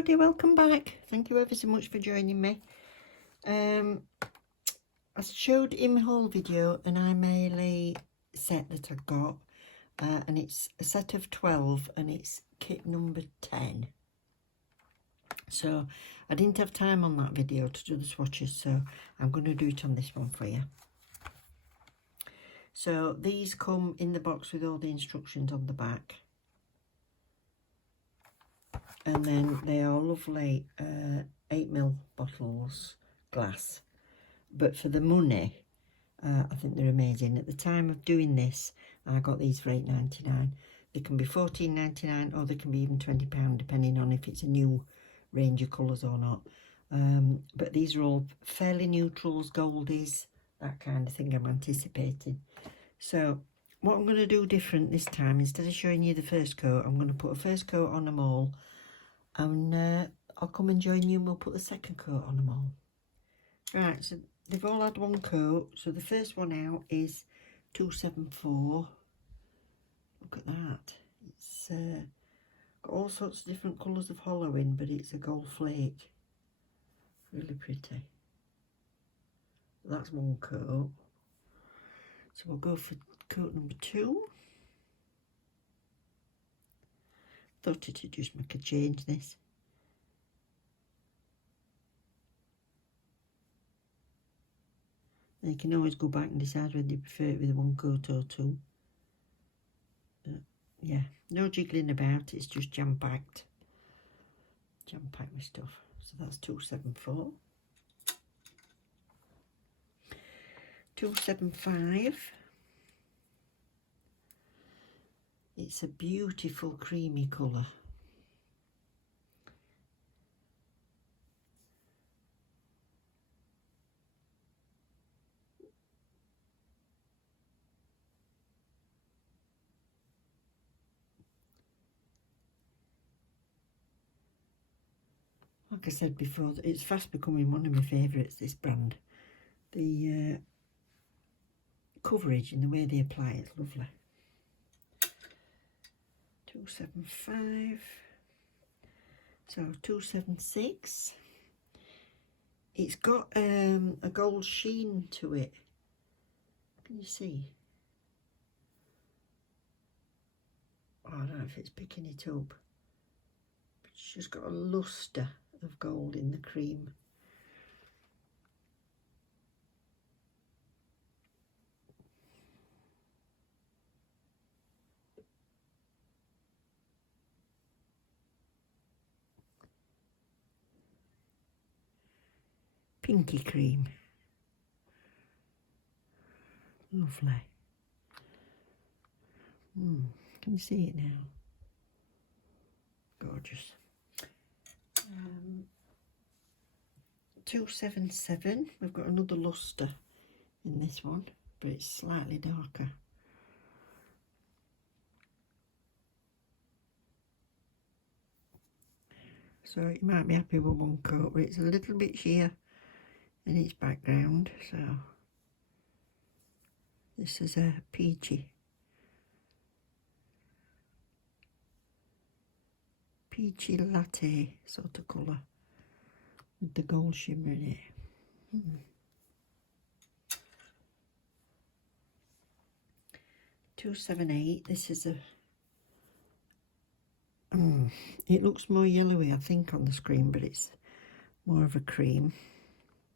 everybody, welcome back. Thank you ever so much for joining me. I showed in my whole video an Aimeili set that I got, and it's a set of 12 and it's kit number 10. So I didn't have time on that video to do the swatches, so I'm going to do it on this one for you. So these come in the box with all the instructions on the back. And then they are lovely 8ml bottles, glass. But for the money, I think they're amazing. At the time of doing this, I got these for £8.99. They can be £14.99 or they can be even £20, depending on if it's a new range of colours or not. But these are all fairly neutrals, goldies, that kind of thing I'm anticipating. So what I'm going to do different this time, instead of showing you the first coat, I'm going to put a first coat on them all. And I'll come and join you and we'll put the second coat on them all. Right, so they've all had one coat. So the first one out is 274. Look at that. It's got all sorts of different colours of hollow in, but it's a gold flake. Really pretty. That's one coat. So we'll go for coat number 2. Thought it'd just make a change this. And you can always go back and decide whether you prefer it with one coat or 2. But yeah, no jiggling about, it's just jam-packed. Jam-packed with stuff. So that's 274. 275. It's a beautiful creamy colour. Like I said before, it's fast becoming one of my favourites, this brand. The coverage and the way they apply it's lovely. 275. So 276. It's got a gold sheen to it. Can you see? Oh, I don't know if it's picking it up. But it's just got a lustre of gold in the cream. Pinky cream. Lovely. Can you see it now? Gorgeous. 277. We've got another lustre in this one, but it's slightly darker. So you might be happy with one coat, but it's a little bit sheer in its background. So this is a peachy latte sort of colour with the gold shimmer in it. 278. This is a it looks more yellowy I think on the screen, but it's more of a cream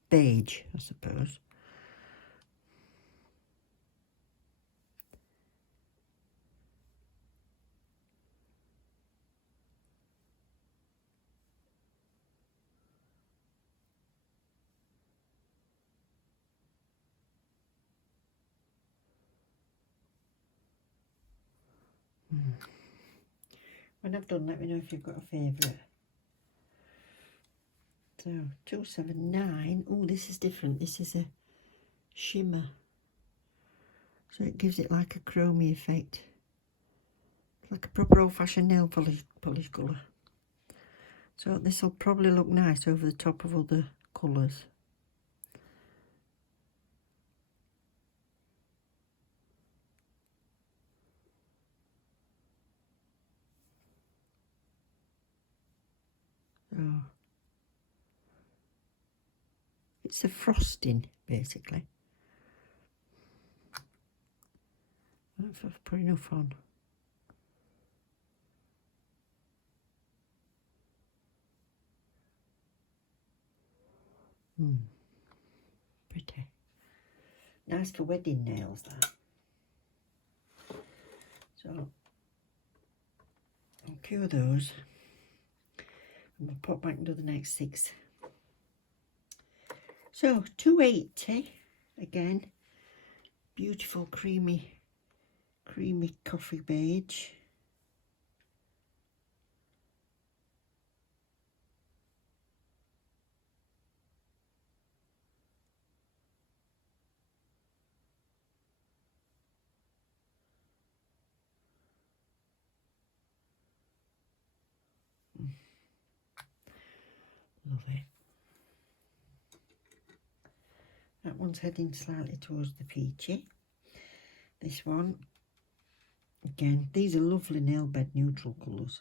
beige, I suppose. When I've done, let me know if you've got a favourite. So 279. Oh, this is different. This is a shimmer, so it gives it like a chromey effect. It's like a proper old-fashioned nail polish colour. So this will probably look nice over the top of other colours. So it's a frosting basically. I've put enough on. Pretty. Nice for wedding nails, that. So, I'll cure those. And we'll pop back and do the next 6. So, 280 again. Beautiful creamy coffee beige. Love it. That one's heading slightly towards the peachy. This one, again, these are lovely nail bed neutral colours.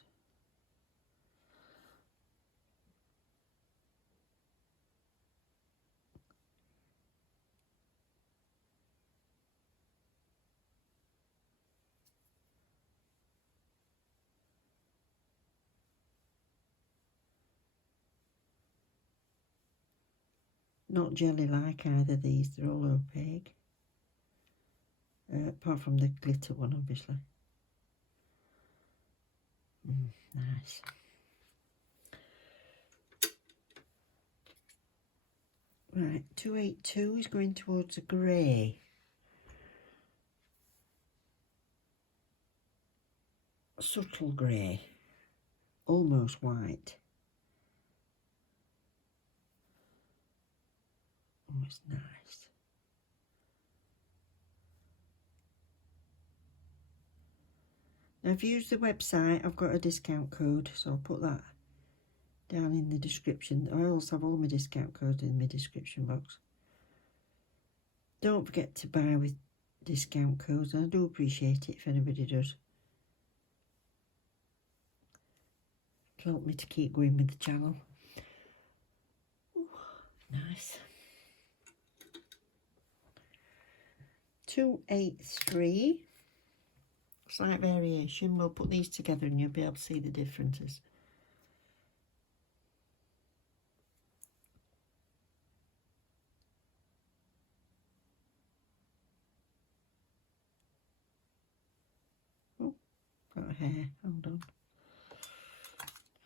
Not jelly like either these, they're all opaque. Apart from the glitter one, obviously. Nice. Right, 282 is going towards a grey. Subtle grey. Almost white. Oh, it's nice. Now, if you use the website, I've got a discount code, so I'll put that down in the description. I also have all my discount codes in my description box. Don't forget to buy with discount codes, and I do appreciate it if anybody does. It'll help me to keep going with the channel. Ooh, nice. 283. Slight variation. We'll put these together and you'll be able to see the differences. Oh, got a hair. Hold on.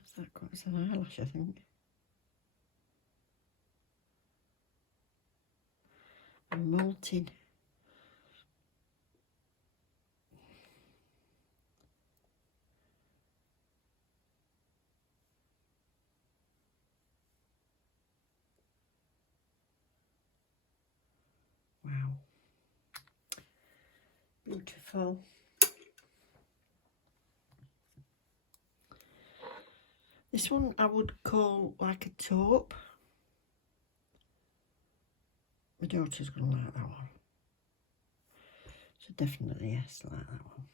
Is that quite as an eyelash, I think? I'm molting. Wow. Beautiful. This one I would call like a taupe. My daughter's going to like that one. So definitely yes, I like that one.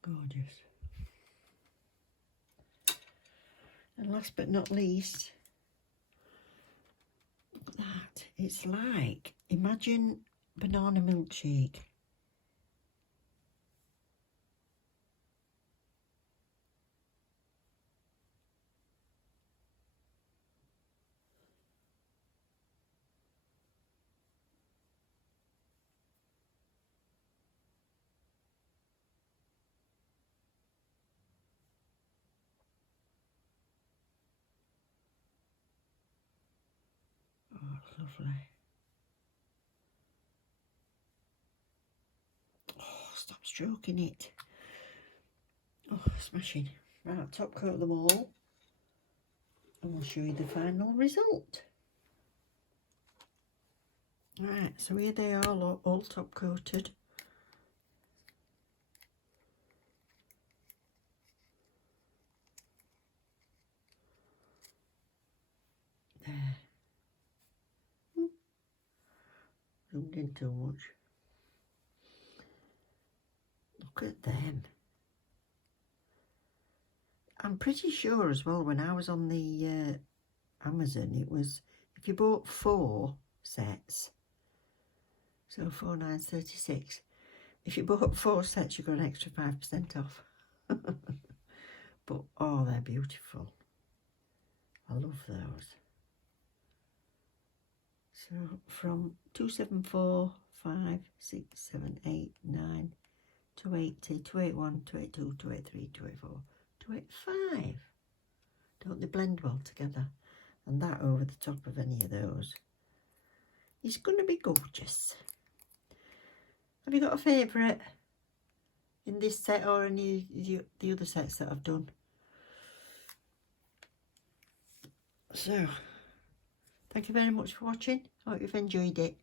Gorgeous. And last but not least, look at that. It's like, imagine banana milkshake. Oh, lovely. Oh, stop stroking it. Oh, smashing. Right, top coat them all. And we'll show you the final result. Right, so here they are, all top coated. there. Zoomed in too much. Look at them. I'm pretty sure as well, when I was on the Amazon, it was, if you bought 4 sets, so 4 9's 36. If you bought 4 sets, you got an extra 5% off. But, oh, they're beautiful. I love those. So, from 274, 5, 6, 7, 8, 9, 280, 281, 282, 283, 284, 285. Don't they blend well together? And that over the top of any of those. It's going to be gorgeous. Have you got a favourite in this set or any of the other sets that I've done? So, thank you very much for watching. I hope you've enjoyed it.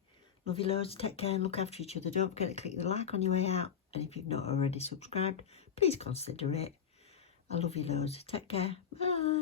Love you loads. Take care and look after each other. Don't forget to click the like on your way out. And if you've not already subscribed, please consider it. I love you loads. Take care. Bye.